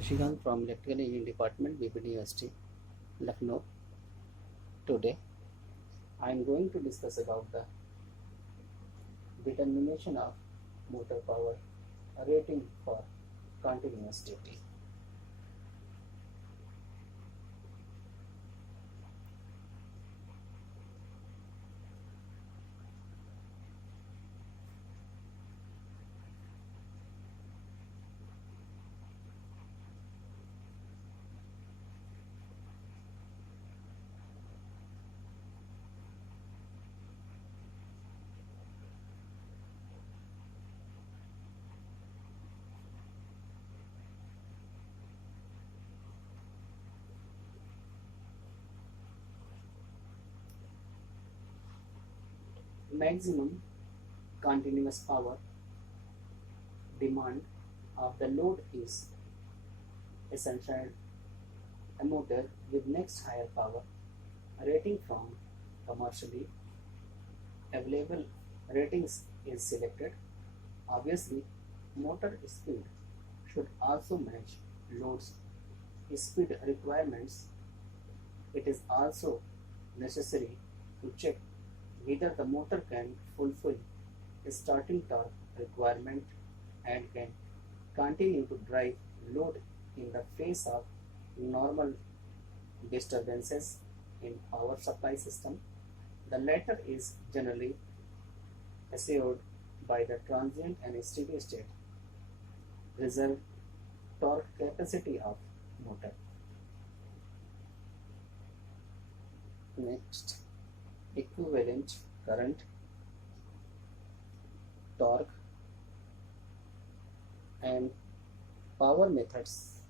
Shashikant from Electrical Engineering Department, BPD University, Lucknow. Today, I am going to discuss about the determination of motor power rating for continuous duty. Maximum continuous power demand of the load is essential. A motor with next higher power rating from commercially available ratings is selected. Obviously, motor speed should also match load's speed requirements. It is also necessary to check whether the motor can fulfill a starting torque requirement and can continue to drive load in the face of normal disturbances in power supply system. The latter is generally assured by the transient and steady state reserve torque capacity of motor. Next, equivalent current, torque and power methods.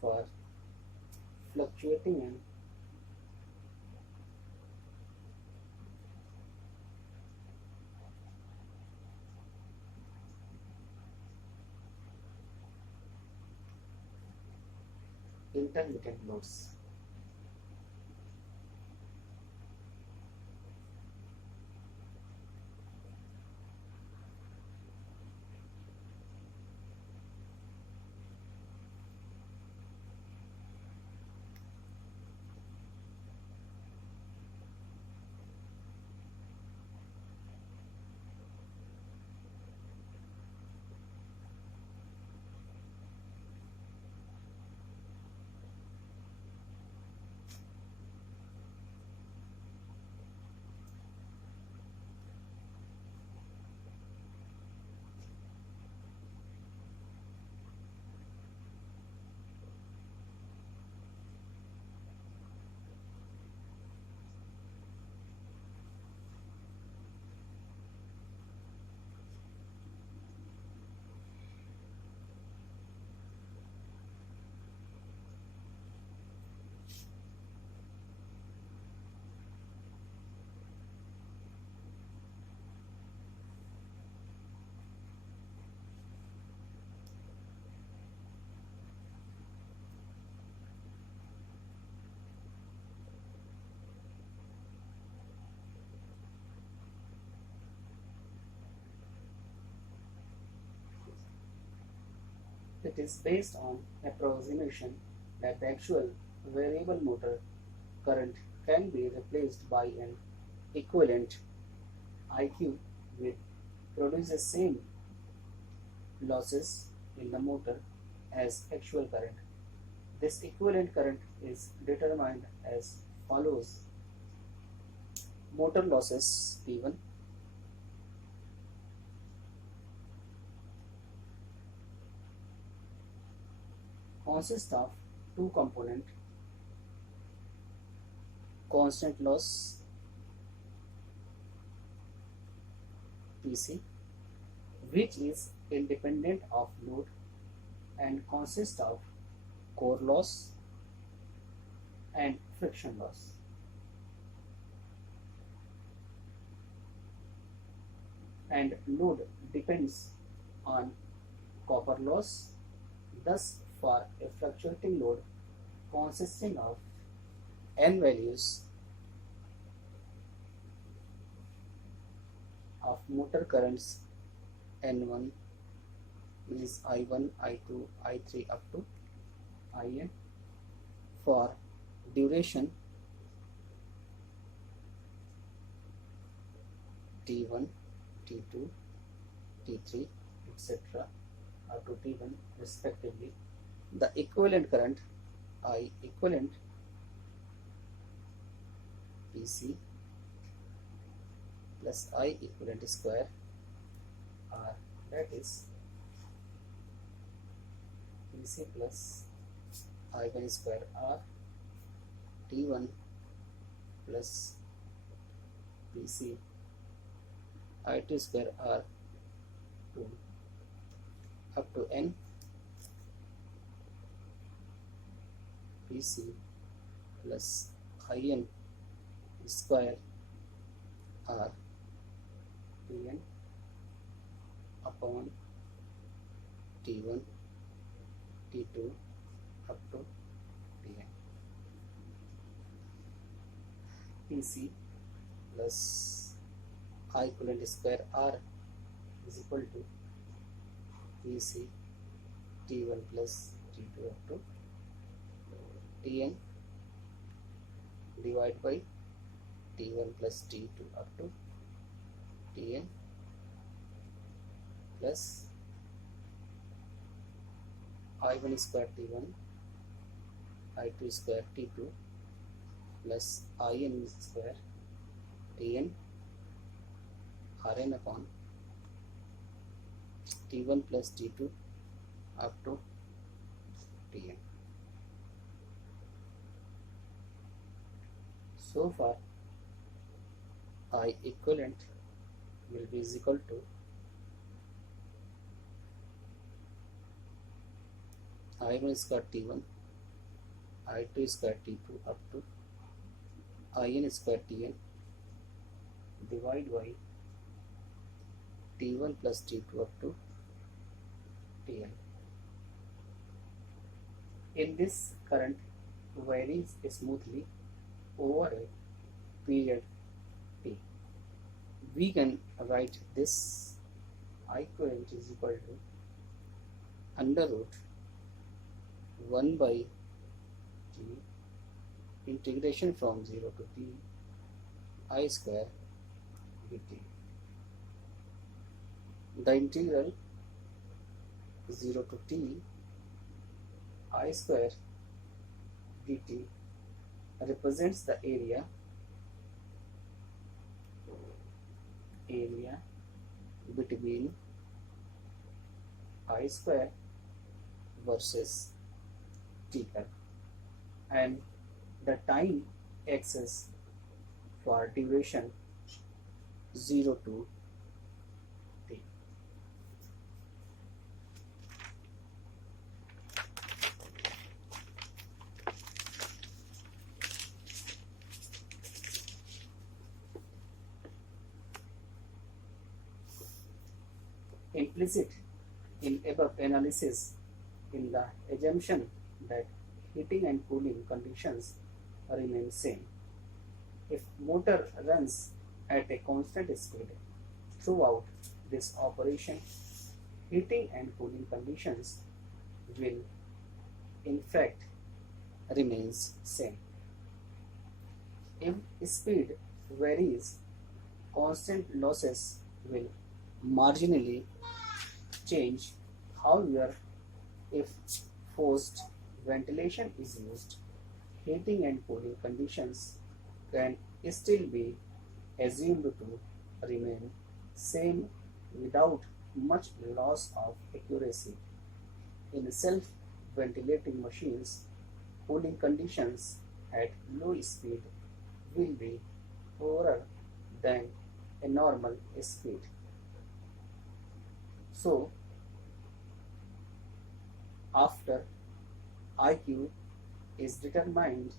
For fluctuating and intermittent loads. It is based on approximation that the actual variable motor current can be replaced by an equivalent IQ which produces same losses in the motor as actual current. This equivalent current is determined as follows: motor losses P1 consists of two component: constant loss PC, which is independent of load and consists of core loss and friction loss. And load depends on copper loss. Thus, for a fluctuating load consisting of n values, of motor currents N1 means I1, I2, I3 up to In for duration T1, T2, T3, etc. up to T1 respectively. The equivalent current I equivalent PC plus I equivalent square R, that is PC plus I1 square R T1 plus PC I2 square R 2 up to N PC plus In square R Tn upon T1 T2 up to Tn. PC plus I equivalent square R is equal to PC T1 plus T2 up to Tn divided by T1 plus T2 up to Tn plus I1 square T1 I2 square T2 plus In square Tn Rn upon T1 plus T2 up to Tn. So far I equivalent will be is equal to I1 square T1 I2 square T2 up to In square Tn divided by T1 plus T2 up to Tn. In this current varies smoothly over a period T. We can write this I equivalent is equal to under root 1 by T integration from 0 to T I square dt. The integral 0 to T I square dt represents the area between I square versus T curve and the time axis for duration 0 to T. Implicit in above analysis in the assumption that heating and cooling conditions remain same. If motor runs at a constant speed throughout this operation, heating and cooling conditions will in fact remains same. If speed varies, constant losses will marginally change. However, if forced ventilation is used, heating and cooling conditions can still be assumed to remain same without much loss of accuracy. In self-ventilating machines, cooling conditions at low speed will be poorer than a normal speed. So, after IQ is determined,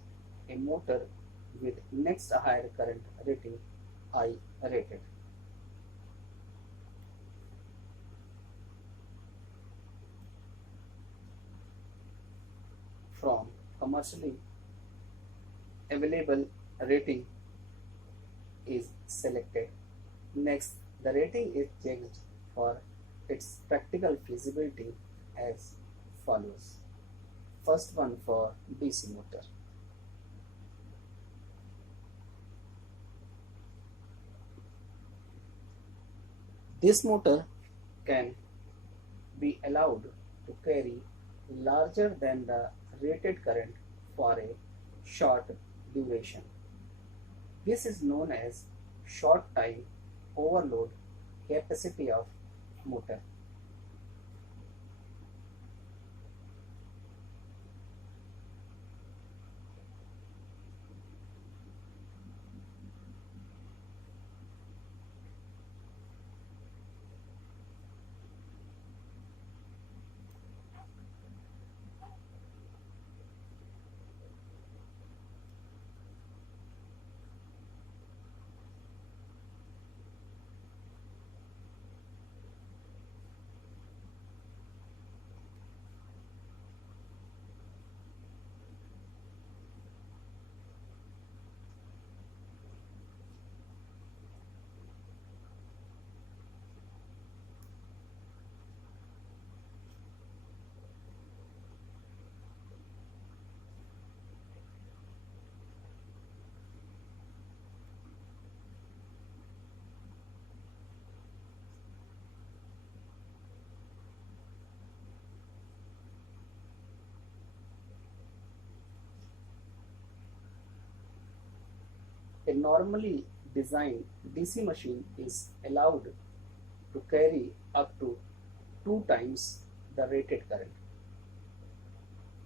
a motor with next higher current rating I rated. From commercially available rating is selected. Next, The rating is checked for its practical feasibility as follows. First one for DC motor. This motor can be allowed to carry larger than the rated current for a short duration. This is known as short time overload capacity of motor. A normally designed DC machine is allowed to carry up to 2 times the rated current,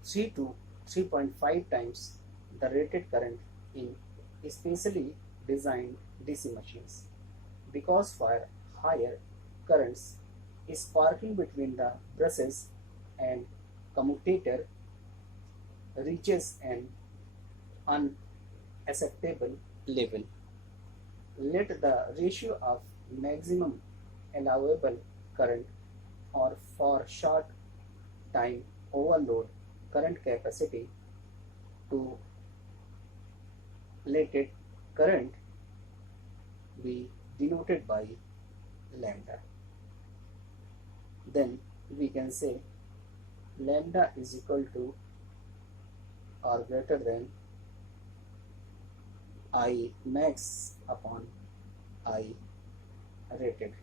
3 to 3.5 times the rated current in specially designed DC machines, because for higher currents, sparking between the brushes and commutator reaches an unacceptable level. Let the ratio of maximum allowable current or for short time overload current capacity to rated current be denoted by lambda. Then we can say lambda is equal to or greater than I max upon I rated,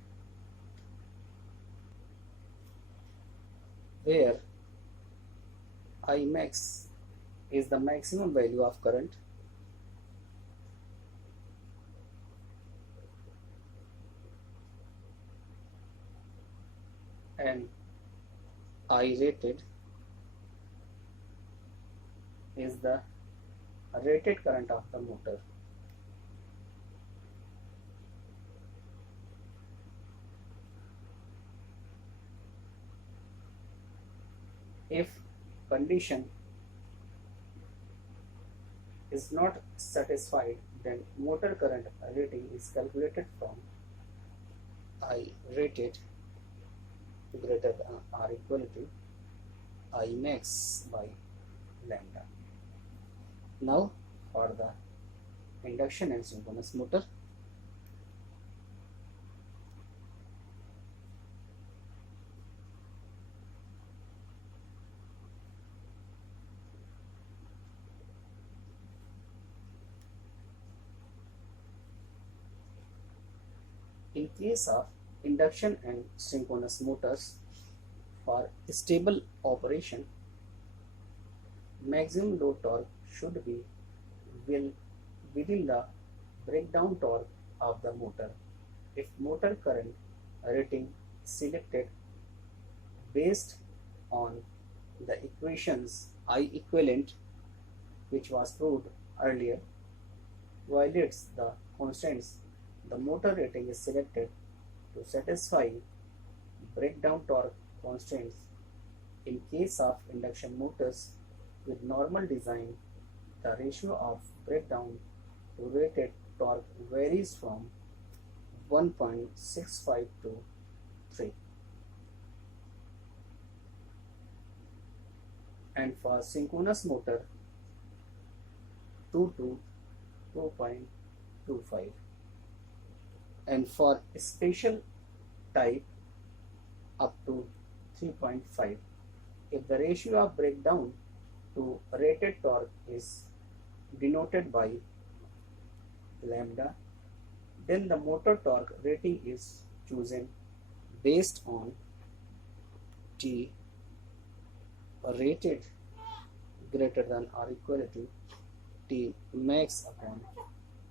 where I max is the maximum value of current and I rated is the rated current of the motor. If condition is not satisfied, then motor current rating is calculated from I rated greater than or equal to I max by lambda. Now for the induction and synchronous motor. In case of induction and synchronous motors, for stable operation, maximum load torque should be well within the breakdown torque of the motor. If motor current rating selected based on the equations I equivalent, which was proved earlier, violates the constants, the motor rating is selected to satisfy breakdown torque constraints. In case of induction motors with normal design, the ratio of breakdown to rated torque varies from 1.65 to 3. And for synchronous motor, 2 to 2.25. and for special type up to 3.5. If the ratio of breakdown to rated torque is denoted by lambda, then the motor torque rating is chosen based on T rated greater than or equal to T max upon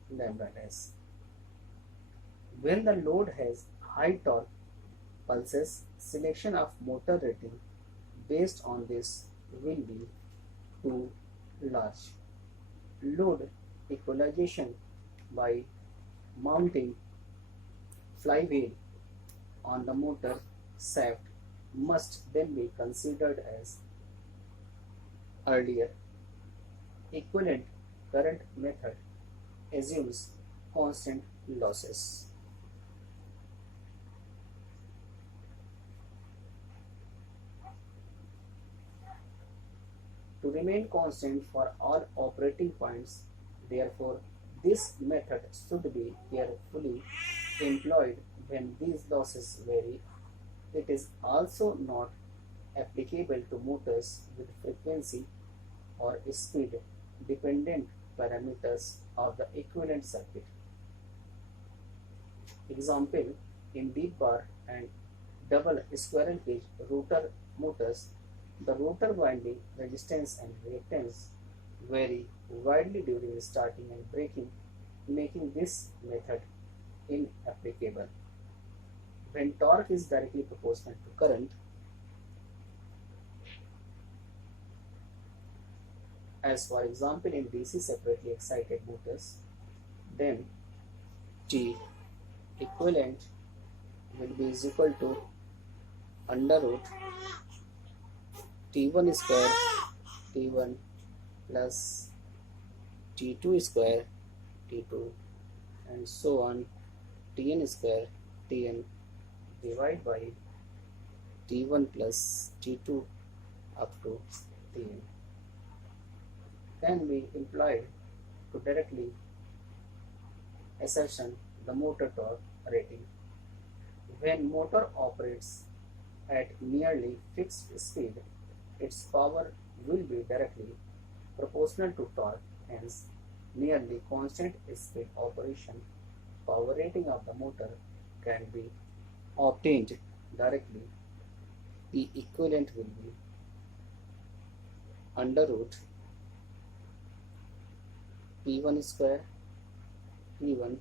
lambda dash. When the load has high torque pulses, selection of motor rating based on this will be too large. Load equalization by mounting flywheel on the motor shaft must then be considered as earlier. Equivalent current method assumes constant losses. To remain constant for all operating points, therefore, this method should be carefully employed when these losses vary. It is also not applicable to motors with frequency or speed dependent parameters of the equivalent circuit. Example, in deep bar and double squirrel cage rotor motors, the rotor winding resistance and reactance vary widely during starting and braking, making this method inapplicable. When torque is directly proportional to current, as for example in DC separately excited motors, then T equivalent will be is equal to under root T1 square T1 plus T2 square T2 and so on Tn square Tn divided by T1 plus T2 up to Tn can be employed to directly ascertain the motor torque rating. When motor operates at nearly fixed speed, its power will be directly proportional to torque, hence nearly constant speed operation power rating of the motor can be obtained directly. The equivalent will be under root P1 square P1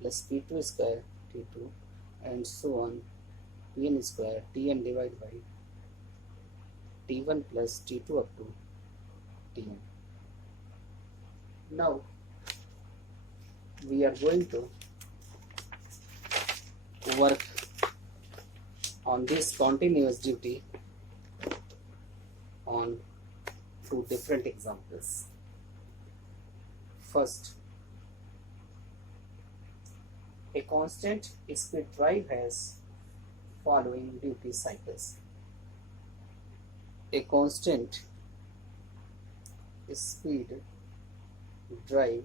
plus P2 square T2 and so on Pn square Tn divided by T1 plus T2 up to Tn. Now we are going to work on this continuous duty on two different examples. First, a constant speed drive has following duty cycles. A constant speed drive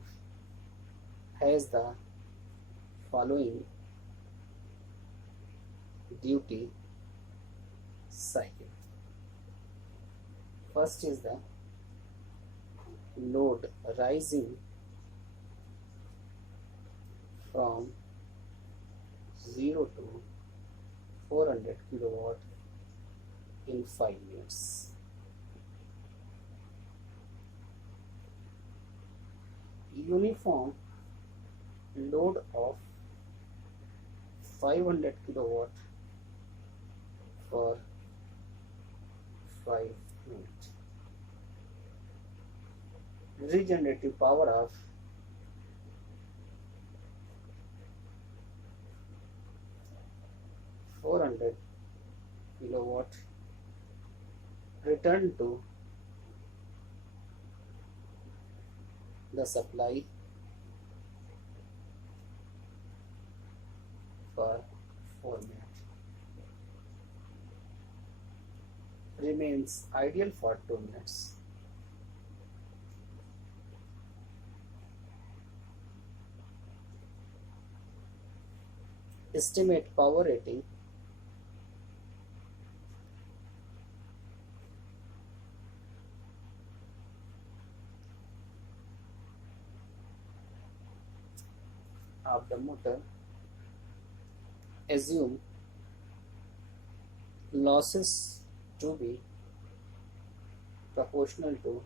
has the following duty cycle. First is the load rising from 0 to 400 kilowatt in 5 minutes. Uniform load of 500 kilowatt for 5 minutes. Regenerative power of 400 kilowatt return to the supply for 4 minutes. Remains ideal for 2 minutes. estimate power rating of the motor. Assume losses to be proportional to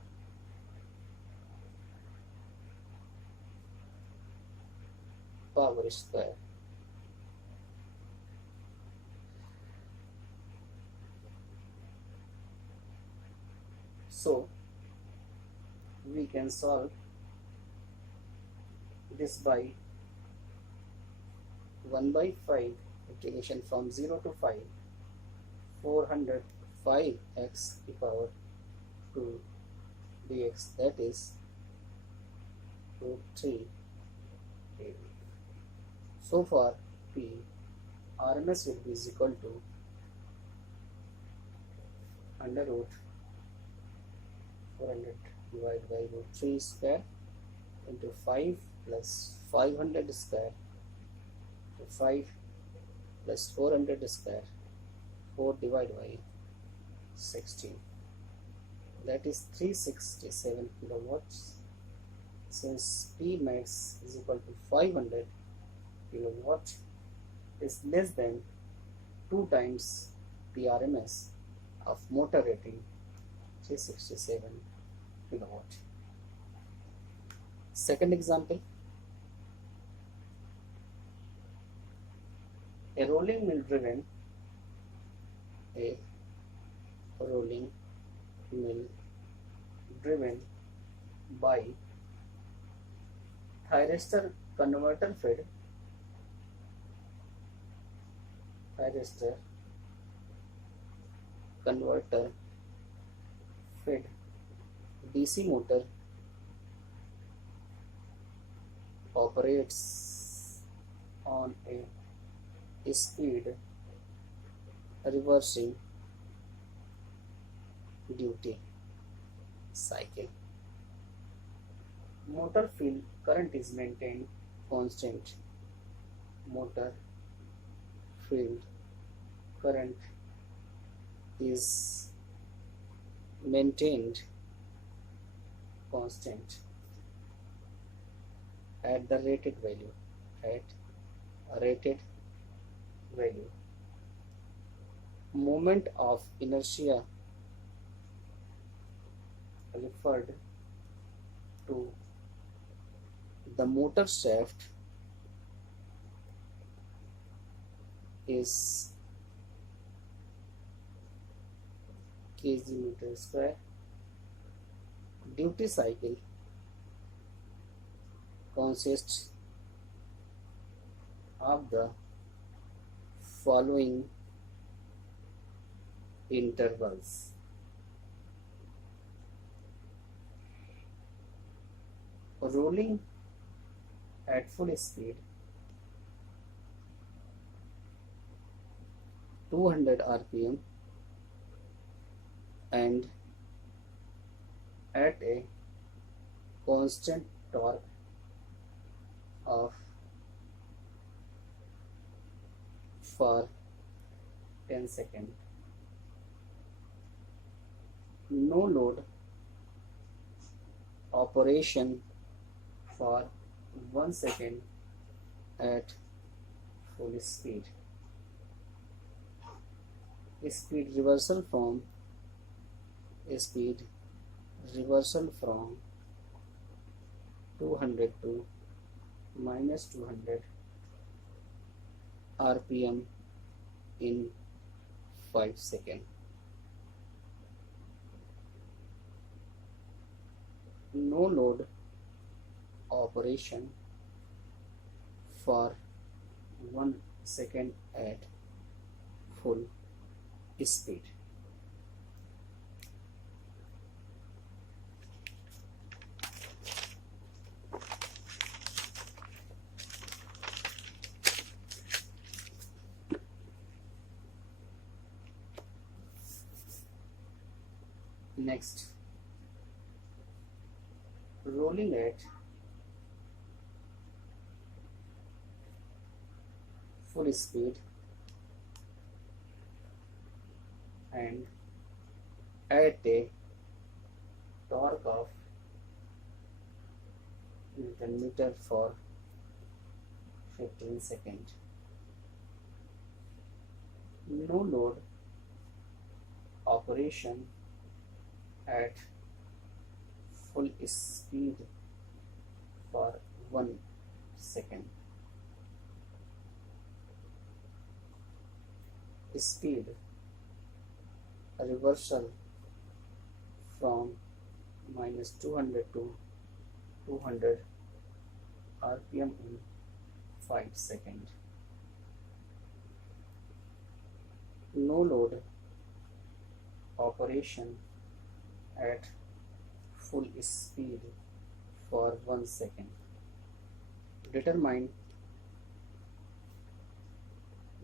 power square. So we can solve this by 1 by 5 integration from 0 to 5 405x to the power 2 dx, that is root 3 kV. So far P RMS will be is equal to under root 400 divided by root 3 square into 5 plus 500 square to 5 plus 400 square, 4 divided by 16, that is 367 kilowatts. Since P max is equal to 500 kilowatt, is less than 2 times PRMS of motor rating 367 kilowatt. Second example, a rolling mill driven by thyristor converter fed DC motor operates on a speed reversing duty cycle. Motor field current is maintained constant. Motor field current is maintained constant at the rated value. Moment of inertia referred to the motor shaft is kg meter square. Duty cycle consists of the following intervals: rolling at full speed 200 rpm and at a constant torque of for 10 seconds. No load operation for 1 second at full speed. Speed reversal from 200 to minus 200 rpm in 5 seconds. No load operation for 1 second at full speed. Next, rolling at full speed and at a torque of Newton meter for 15 seconds. No load operation at full speed for 1 second. Speed reversal from -200 to 200 rpm in 5 seconds. No load operation at full speed for 1 second. Determine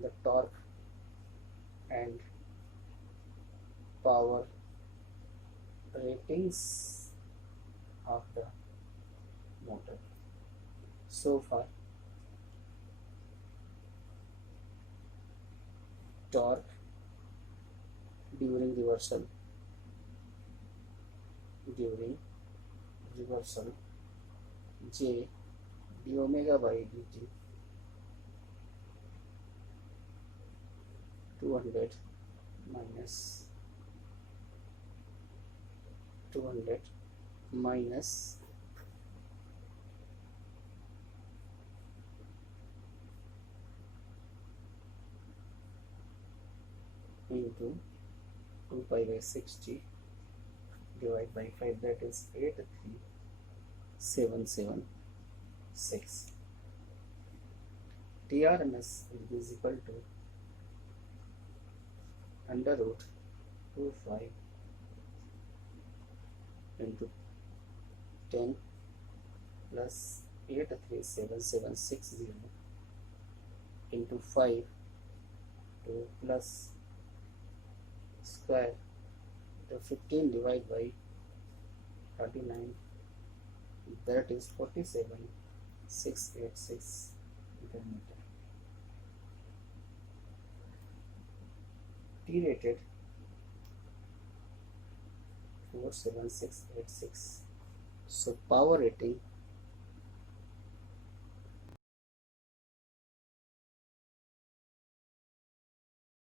the torque and power ratings of the motor. So far, torque during reversal J d omega by dt 200 minus into 2 pi by 60 divided by 5, that is 83776. TRMS is equal to under root 25 into 10 plus 83760 into 5 to plus square the 15 divided by 39, that is 47686 meter. T rated 47686. So power rating